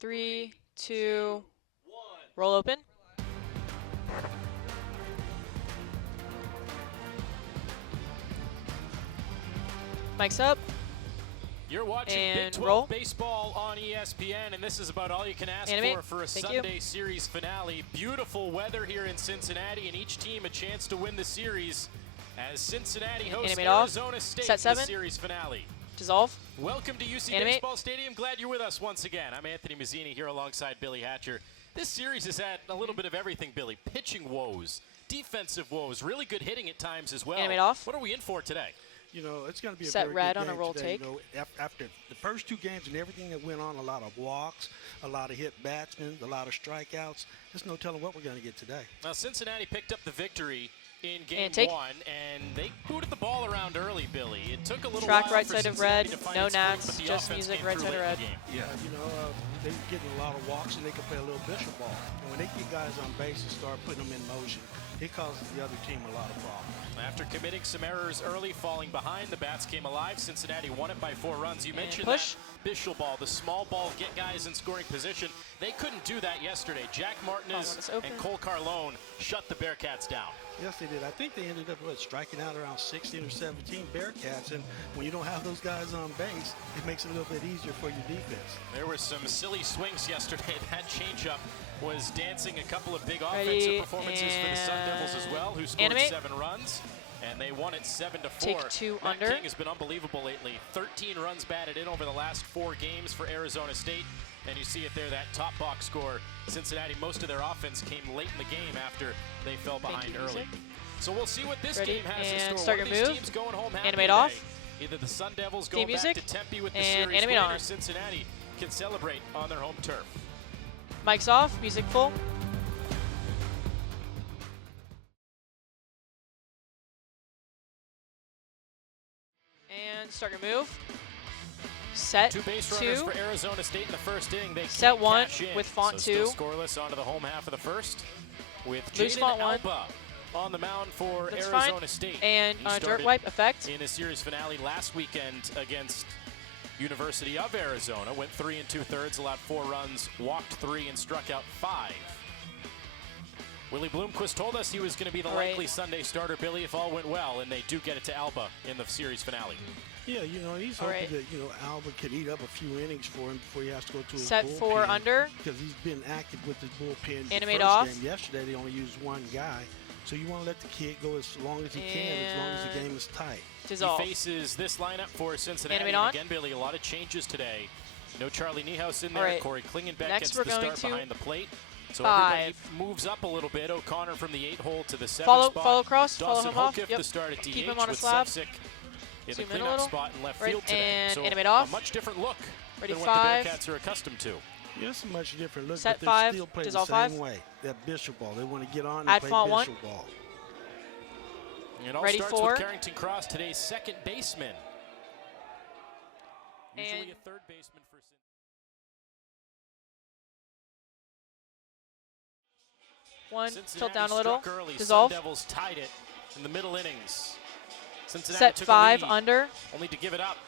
3, 2, roll open. Mic's up. You're watching And Big 12 roll. baseball on ESPN, and this is about all you can ask Animate. for a Thank Sunday series finale. Beautiful weather here in Cincinnati, and each team a chance to win the series as Cincinnati hosts Animate off. Arizona State Set in the 7. series finale. Dissolve. Welcome to UC Animate. Baseball Stadium. Glad you're with us once again. I'm Anthony Mazzini here alongside Billy Hatcher. This series has had a little bit of everything, Billy. Pitching woes, defensive woes, really good hitting at times as well. Animate off. What are we in for today? You know, it's going to be a Set very red good on a game roll today. take. You know, after the first two games and everything that went on, a lot of walks, a lot of hit batsmen, a lot of strikeouts. There's no telling what we're going to get today. Now, Cincinnati picked up the victory in game And take. 1, and they booted the ball around early, Billy. It took a little Track while right for side of Cincinnati red, to find no its footing, gnats, but the just offense music, came right through side of late in red. the game. Yeah, you know, they're getting a lot of walks and they can play a little bishop ball. And when they get guys on base and start putting them in motion, it causes the other team a lot of problems. After committing some errors early, falling behind, the bats came alive. Cincinnati won it by 4 runs. You mentioned push. that Bishop ball, the small ball, get guys in scoring position. They couldn't do that yesterday. Jack Martinez it's open. and Cole Carlone shut the Bearcats down. Yes, they did. I think they ended up striking out around 16 or 17 Bearcats. And when you don't have those guys on base, it makes it a little bit easier for your defense. There were some silly swings yesterday. That changeup was dancing a couple of big Ready, offensive performances for the Sun Devils as well, who scored animate. 7 runs. And they won it 7-4. Take 2 Matt under. King has been unbelievable lately. 13 runs batted in over the last 4 games for Arizona State. And you see it there, that top box score. Cincinnati, most of their offense came late in the game after they fell behind you, early. music. So we'll see what this Ready, game has in and store. start One of your these move. teams going home happy Animate today. off. Either the Sun Devils Theme go back music, to Tempe with the and series animate win, on. or Cincinnati can celebrate on their home turf. Mic's off, music full. And start your move. Set 2 base runners 2. for Arizona State in the first inning. They Set can't 1 cash in. with font so 2. Still scoreless onto the home half of the first. With Loose Jaden font 1. Alba on the mound for That's Arizona fine. State. And He dirt started wipe effect. in a series finale last weekend against University of Arizona. Went 3 2/3, allowed 4 runs, walked 3, and struck out 5. Willie Bloomquist told us he was going to be the Right. likely Sunday starter, Billy, if all went well, and they do get it to Alba in the series finale. Yeah, you know, he's All hoping right. that, you know, Alba could eat up a few innings for him before he has to go to his Set bullpen. 4 under. Because he's been active with his bullpen. Animate the first off. Game. Yesterday, they only used 1 guy. So you want to let the kid go as long as he can, as long as the And game is tight. Dissolve. He faces this lineup for Cincinnati. Animate And on. again, Billy, a lot of changes today. No Charlie Niehaus in All there. right. Corey Klingenbeck Next, gets we're the going start to behind the plate. So 5. everybody moves up a little bit. O'Connor from the 8 hole to the 7 Follow- spot. follow cross, follow Dawson him off. Hokiff Yep. to start at DH Keep him on a with slab. Sevcik in the Zoom in a cleanup little. spot in left Right, field today. and So animate off. a much different look Ready, than 5. what the Bearcats are accustomed to. Yeah, it's a much different look, Set but they 5, still play the dissolve same 5. way. That bishop ball. They want to get on and Add play font 1. bishop ball. It all Ready, starts 4. with Carrington Cross, today's second baseman. Usually And a third baseman for Cincinnati. 1, Cincinnati tilt down a little. struck early. Dissolve. Sun Devils tied it in the middle innings. Cincinnati Set took 5 a lead, under. only to give it up.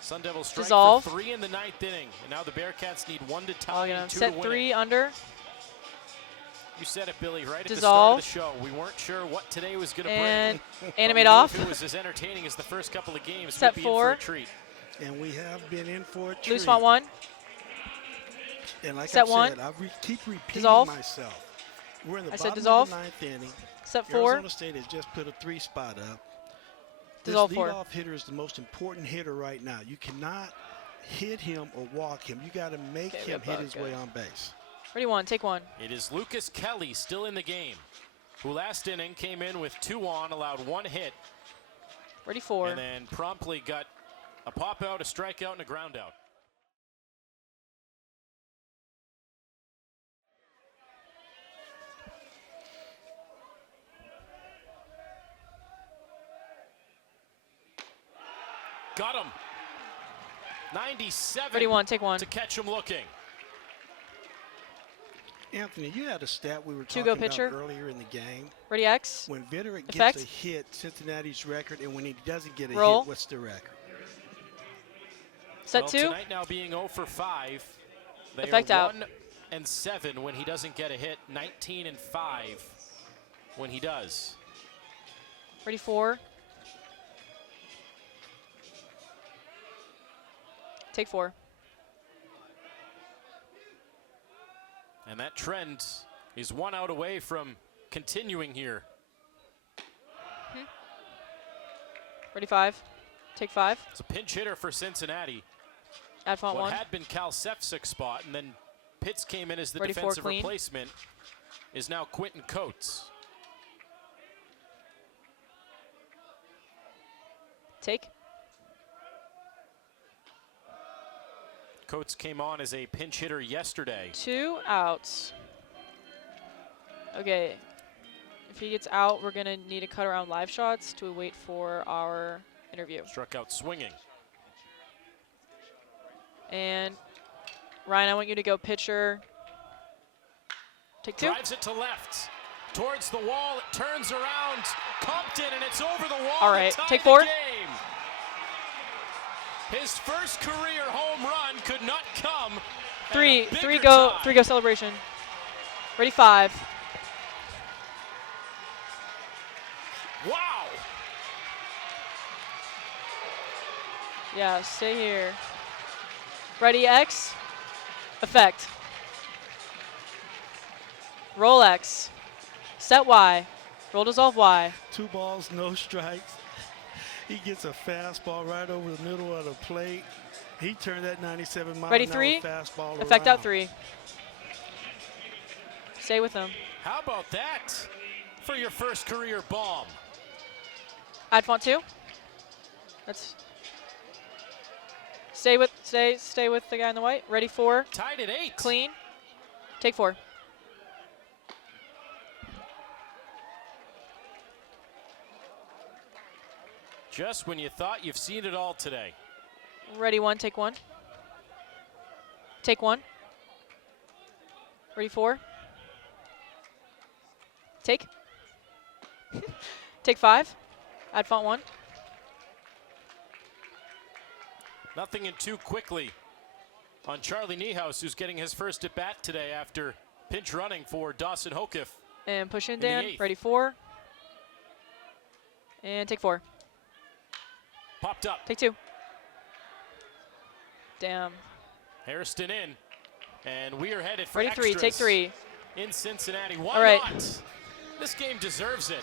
Sun Devils strike Dissolve. for 3 in the 9th inning, and now the Bearcats need 1 to I'll tie get him. and 2 to Set win 3 it. under. You said it, Billy, right Dissolve. at the start of the show. We weren't sure what today was going to And bring. animate But we knew off. If it was as entertaining as the first couple of games, Set we'd be 4. in for a treat. And we have been in for a treat. Loose font 1. And like Set I 1. said, keep repeating Dissolve. myself. We're in the I said bottom dissolve. of the 9th inning. Set 4. Arizona State has just put a 3 spot up. Dissolve This 4. leadoff hitter is the most important hitter right now. You cannot hit him or walk him. You got to make Okay, him good hit luck, his good. way on base. Ready, 1, take 1. It is Lucas Kelly still in the game, who last inning came in with 2 on, allowed 1 hit, Ready, 4. and then promptly got a pop out, a strikeout, and a ground out. Got him. 97 Ready, 1, take 1. to catch him looking. Anthony, you had a stat we were 2 talking go about pitcher. earlier in the game. Ready, X. When Vitterick Effect. gets a hit, Cincinnati's record, and when he doesn't get a Roll. hit, what's the record? Set Well, 2. tonight now being 0 for 5. They Effect are out. 1-7 when he doesn't get a hit. 19-5 when he does. Ready, 4. Take 4. And that trend is 1 out away from continuing here. Ready, 5. Take 5. It's a pinch hitter for Cincinnati. Add font What 1. had been Cal Sefcic's spot, and then Pitts came in as the Ready, 4, defensive clean. replacement, is now Quentin Coates. Take. Coates came on as a pinch hitter yesterday. 2 outs. Okay. If he gets out, we're going to need to cut around live shots to wait for our interview. Struck out swinging. And Ryan, I want you to go pitcher. Take 2. Drives it to left. Towards the wall, it turns around. Compton, and it's over the wall. All right, to tie take the 4. game. His first career home run could not come. at a 3 bigger go time. 3 go celebration. Ready, 5. Wow. Yeah, stay here. Ready, X. Effect. Roll X. Set Y. Roll dissolve Y. 2 balls, no strikes. He gets a fastball right over the middle of the plate. He turned that 97 mile Ready, an hour 3. fastball Effect around. out 3. Stay with them. How about that for your first career bomb? Add font 2. That's. Stay with the guy in the white. Ready, 4. Tied at 8. Clean. Take 4. Just when you thought you've seen it all today. Ready, 1. Take 1. Take 1. Ready, 4. Take. Take 5. Add font 1. Nothing in 2 quickly on Charlie Niehaus, who's getting his first at bat today after pinch running for Dawson Hokiff. And push in, the Dan. 8th. Ready, 4. And take 4. Popped up. Take 2. Damn. Hairston in. And we are headed for Ready, 3. Take extras 3. in Cincinnati. Why All right. not? This game deserves it.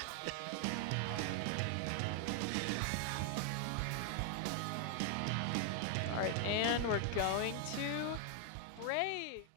All right, and we're going to break.